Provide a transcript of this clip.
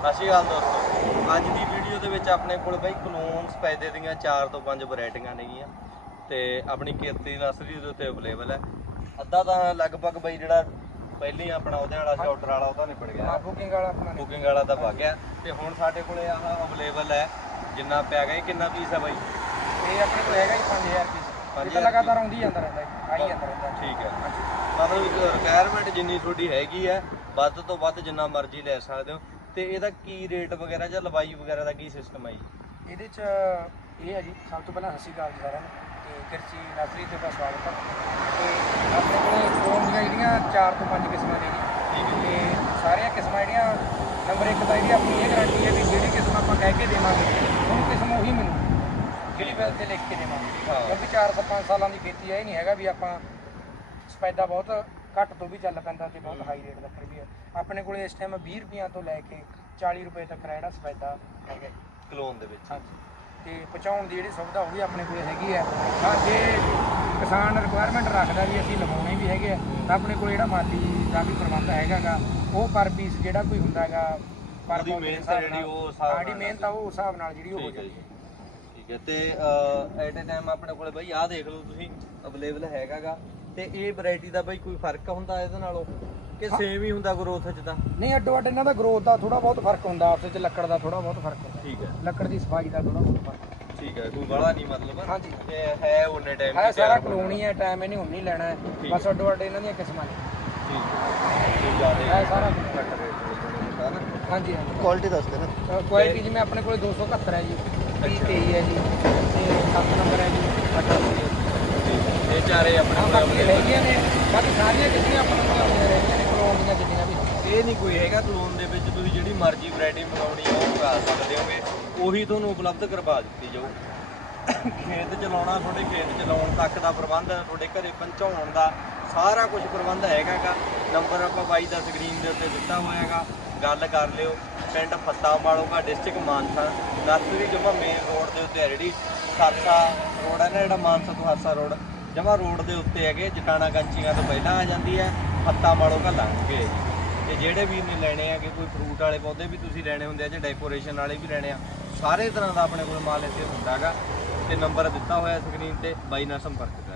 ਸਤਿ ਸ਼੍ਰੀ ਅਕਾਲ ਦੋਸਤੋ। ਅੱਜ ਦੀ ਵੀਡੀਓ ਦੇ ਵਿੱਚ ਆਪਣੇ ਕੋਲ ਬਈ ਕਲੋਨ ਸਪੈਦੇ ਦੀਆਂ 4 ਤੋਂ 5 ਵੈਰਾਈਟੀਆਂ ਨੇਗੀਆਂ ਤੇ ਆਪਣੀ ਕੀਰਤੀ ਨਰਸਰੀ ਦੇ ਉੱਤੇ ਅਵੇਲੇਬਲ ਹੈ। ਅੱਧਾ ਤਾਂ ਲਗਭਗ ਬਈ ਜਿਹੜਾ ਪਹਿਲੀ ਆਪਣਾ ਉਹਦੇ ਵਾਲਾ ਸੀ ਆਰਡਰ ਵਾਲਾ ਉਹ ਤਾਂ ਨਿਬੜ ਗਿਆ। ਬੁਕਿੰਗ ਵਾਲਾ ਆਪਣਾ ਬੁਕਿੰਗ ਵਾਲਾ ਤਾਂ ਵਗ ਗਿਆ। ਤੇ ਹੁਣ ਸਾਡੇ ਕੋਲੇ ਆਹ ਅਵੇਲੇਬਲ ਹੈ ਜਿੰਨਾ ਪਿਆ ਗਿਆ ਕਿੰਨਾ ਪੀਸ ਹੈ ਬਾਈ? ਇਹ ਆਪਣੇ ਕੋਲ ਹੈਗਾ ਜੀ 5000 ਪੀਸ ਇਹ 5000 ਤਾਂ ਲਗਾਤਾਰ ਆਉਂਦੀ ਜਾਂਦਾ ਰਹਿੰਦਾ ਆਈ ਜਾਂਦਾ ਰਹਿੰਦਾ ਠੀਕ ਹੈ। ਮਤਲਬ ਰਿਕੁਆਇਰਮੈਂਟ ਜਿੰਨੀ ਤੁਹਾਡੀ ਹੈਗੀ ਹੈ ਵੱਧ ਤੋਂ ਵੱਧ ਜਿੰਨਾ ਮਰਜ਼ੀ ਲੈ ਸਕਦੇ ਹੋ। ਤੇ ਇਹਦਾ ਕੀ ਰੇਟ ਵਗੈਰਾ ਜਾਂ ਲਵਾਈ ਵਗੈਰਾ ਦਾ ਕੀ ਸਿਸਟਮ ਹੈ ਜੀ? ਇਹਦੇ ਚ ਇਹ ਹੈ ਜੀ ਸਭ ਤੋਂ ਪਹਿਲਾਂ ਅਕਾਲ ਜੀ ਸਾਰਿਆਂ ਨੂੰ ਤੇ ਕਿਰਚੀ ਨਰਸਰੀ ਤੇ ਦਾ ਸਵਾਗਤ ਹੈ ਤੇ ਆਪਣੇ ਕੋਲੇ ਫੋਨ ਦੀਆਂ ਜਿਹੜੀਆਂ 4 ਤੋਂ 5 ਕਿਸਮਾਂ ਨੇ ਜੀ। ਤੇ ਸਾਰੀਆਂ ਕਿਸਮਾਂ ਜਿਹੜੀਆਂ ਨੰਬਰ 1 ਤਾਂ ਇਹਦੀ ਆਪਣੀ ਇਹ ਗਾਰੰਟੀ ਹੈ ਵੀ ਜਿਹੜੀ ਕਿਸਮ ਆਪਾਂ ਕਹਿ ਕੇ ਦੇਵਾਂਗੇ ਉਹਨੂੰ ਕਿਸਮ ਉਹੀ ਮਿਲੂ ਜਿਹੜੀ ਬਿਲ ਤੇ ਲਿਖ ਕੇ ਦੇਵਾਂਗੇ। ਕਿਉਂਕਿ 4 ਤੋਂ 5 ਸਾਲਾਂ ਦੀ ਖੇਤੀ ਹੈ ਇਹ ਨਹੀਂ ਹੈਗਾ ਵੀ ਆਪਾਂ ਸਪੈਦਾ ਬਹੁਤ ਘੱਟ ਤੋਂ ਵੀ ਚੱਲ ਪੈਂਦਾ ਤੇ ਬਹੁਤ ਹਾਈ ਰੇਟ ਦਾ ਵੀ ਹੈ। ਆਪਣੇ ਕੋਲੇ ਇਸ ਟਾਈਮ 20 ਰੁਪਈਆਂ ਤੋਂ ਲੈ ਕੇ 40 ਰੁਪਏ ਤੱਕ ਦਾ ਜਿਹੜਾ ਸਪੈਦਾ ਹੈਗਾ ਜੀ। ਕਲੋਨ ਦੇ ਵਿੱਚ। ਹਾਂਜੀ। ਤੇ ਪਹੁੰਚਾਉਣ ਦੀ ਜਿਹੜੀ ਸੁਵਿਧਾ ਉਹ ਵੀ ਆਪਣੇ ਕੋਲੇ ਹੈਗੀ ਹੈ। ਹਾਂ ਜੇ ਕਿਸਾਨ ਰਿਕੁਆਇਰਮੈਂਟ ਰੱਖਦਾ ਵੀ ਅਸੀਂ ਲਗਾਉਣੇ ਵੀ ਹੈਗੇ ਆ ਤਾਂ ਆਪਣੇ ਕੋਲ ਜਿਹੜਾ ਮਾਲੀ ਦਾ ਵੀ ਪ੍ਰਬੰਧ ਹੈਗਾਗਾ ਉਹ ਪਰ ਪੀਸ ਜਿਹੜਾ ਕੋਈ ਹੁੰਦਾਗਾ ਪਰ ਉਹਦੀ ਪੌਦੇ ਦੇ ਮਿਹਨਤ ਹਿਸਾਬ ਜਿਹੜੀ ਨਾਲ- ਉਹ ਹਿਸਾਬ ਸਾਡੀ ਨਾਲ ਮਿਹਨਤ ਆ ਉਹ ਹਿਸਾਬ ਨਾਲ ਜਿਹੜੀ ਉਹ ਹੋ ਠੀਕ ਹੈ ਜਾਂਦੀ ਹੈ। ਠੀਕ ਹੈ। ਤੇ ਐਟ ਅ ਟਾਈਮ ਆਪਣੇ ਕੋਲੇ ਬਈ ਆਹ ਦੇਖ ਲਓ ਤੁਸੀਂ ਅਵੇਲੇਬਲ ਹੈਗਾਗਾ। ਤੇ ਇਹ ਵੈਰਾਈਟੀ ਦਾ ਬਈ ਕੋਈ ਫ਼ਰਕ ਹੁੰਦਾ ਇਹਦੇ ਨਾਲੋਂ? ਕਿ ਸੇਮ ਹੀ ਹੁੰਦਾ ਗਰੋਥ ਚ ਤਾਂ? ਨਹੀਂ ਅੱਡੋ ਅੱਡ ਇਹਨਾਂ ਦਾ ਗਰੋਥ ਦਾ ਥੋੜਾ ਬਹੁਤ ਫ਼ਰਕ ਹੁੰਦਾ ਆਪਸ ਵਿੱਚ ਲੱਕੜ ਦਾ ਥੋੜਾ ਬਹੁਤ ਫ਼ਰਕ ਹੁੰਦਾ। ਠੀਕ ਹੈ। ਲੱਕੜ ਦੀ ਸਫ਼ਾਈ ਦਾ ਥੋੜਾ ਬਹੁਤ ਫ਼ਰਕ ਹੁੰਦਾ। ਠੀਕ ਹੈ ਕੋਈ ਬੜਾ ਨਹੀਂ ਮਤਲਬ? ਹਾਂਜੀ। ਤੇ ਹੈ ਉਹਨੇ ਟਾਈਮ ਹੈ ਸਾਰਾ ਕਲੋਨੀ ਹੈ ਟਾਈਮ ਇਹਨੇ ਹੁਣ ਨਹੀਂ ਲੈਣਾ ਹੈ। ਠੀਕ ਬਸ ਅੱਡੋ ਅੱਡ ਇਹਨਾਂ ਦੀਆਂ ਕਿਸਮਾਂ ਨੇ। ਠੀਕ ਜ਼ਿਆਦਾ ਹੈ ਸਾਰਾ ਕੁਝ। ਘੱਟ ਰੇਟ ਹਾਂਜੀ ਹਾਂਜੀ। ਕੁਆਲਿਟੀ ਦੱਸ ਦੇ ਨਾ। ਕੁਆਲਿਟੀ ਜਿਵੇਂ ਆਪਣੇ ਕੋਲੇ 271 ਹੈ ਜੀ। 3023 ਹੈ ਜੀ ਤੇ 7 ਨੰਬਰ ਹੈ ਜੀ 88 ਹੈ ਆਪਣੇ ਬਾਕੀ ਹੈਗੀਆਂ ਨੇ। ਬਾਕੀ ਸਾਰੀਆਂ ਕਿਸਮਾਂ ਆਪਣੇ ਕੋਲ ਆਉਂਦੀਆਂ ਰਹਿੰਦੀਆਂ ਨੇ ਕਲੋਨ ਦੀਆਂ ਜਿੰਨੀਆਂ ਵੀ ਇਹ ਨਹੀਂ ਕੋਈ ਹੈਗਾ ਕਲੋਨ ਦੇ ਵਿੱਚ ਤੁਸੀਂ ਜਿਹੜੀ ਮਰਜ਼ੀ ਵੈਰਾਈਟੀ ਮੰਗਾਉਣੀ ਹੈ ਉਹ ਮੰਗਾ ਸਕਦੇ ਹੋਗੇ। ਉਹੀ ਤੁਹਾਨੂੰ ਉਪਲਬਧ ਕਰਵਾ ਦਿੱਤੀ ਜਾਊ। ਖੇਤ ਚਲਾਉਣਾ ਤੁਹਾਡੇ ਖੇਤ ਚਲਾਉਣ ਤੱਕ ਦਾ ਪ੍ਰਬੰਧ ਤੁਹਾਡੇ ਘਰੇ ਪਹੁੰਚਾਉਣ ਦਾ ਸਾਰਾ ਕੁਝ ਪ੍ਰਬੰਧ ਹੈਗਾਗਾ। ਨੰਬਰ ਆਪਾਂ ਬਾਈ ਦਾ ਸਕਰੀਨ ਦੇ ਉੱਤੇ ਦਿੱਤਾ ਹੋਇਆ ਹੈਗਾ ਗੱਲ ਕਰ ਲਿਓ। ਪਿੰਡ ਫੱਤਾ ਮਾਲੋਗਾ ਡਿਸਟ੍ਰਿਕਟ ਮਾਨਸਾ। ਨਰਸਰੀ ਜਮਾ ਮੇਨ ਰੋਡ ਦੇ ਉੱਤੇ ਹੈ ਜਿਹੜੀ ਸਰਸਾ ਰੋਡ ਹੈ ਨਾ ਜਿਹੜਾ ਮਾਨਸਾ ਤੋਂ ਹਰਸਾ ਰੋਡ ਜਮਾ ਰੋਡ ਦੇ ਉੱਤੇ ਹੈਗੇ, ਜਟਾਣਾ ਕੰਚੀਆਂ ਤੋਂ ਪਹਿਲਾਂ ਆ ਜਾਂਦੀ ਹੈ ਫੱਤਾ ਮਾਲੋਗਾ ਲੰਘ ਕੇ। ਤੇ ਜਿਹੜੇ ਵੀ ਨੇ ਲੈਣੇ ਆ ਕਿ ਕੋਈ ਫਰੂਟ ਵਾਲੇ ਪੌਦੇ ਵੀ ਤੁਸੀਂ ਲੈਣੇ ਹੁੰਦੇ ਆ ਜਾਂ ਡੈਕੋਰੇਸ਼ਨ ਵਾਲੇ ਵੀ ਲੈਣੇ ਆ, ਸਾਰੇ ਤਰ੍ਹਾਂ ਦਾ ਆਪਣੇ ਕੋਲ ਮਾਲ ਇੱਥੇ ਹੁੰਦਾਗਾ ਤੇ ਨੰਬਰ ਦਿੱਤਾ ਹੋਇਆ ਸਕਰੀਨ ਤੇ, ਬਾਈ ਨਾਲ ਸੰਪਰਕ ਕਰੋ।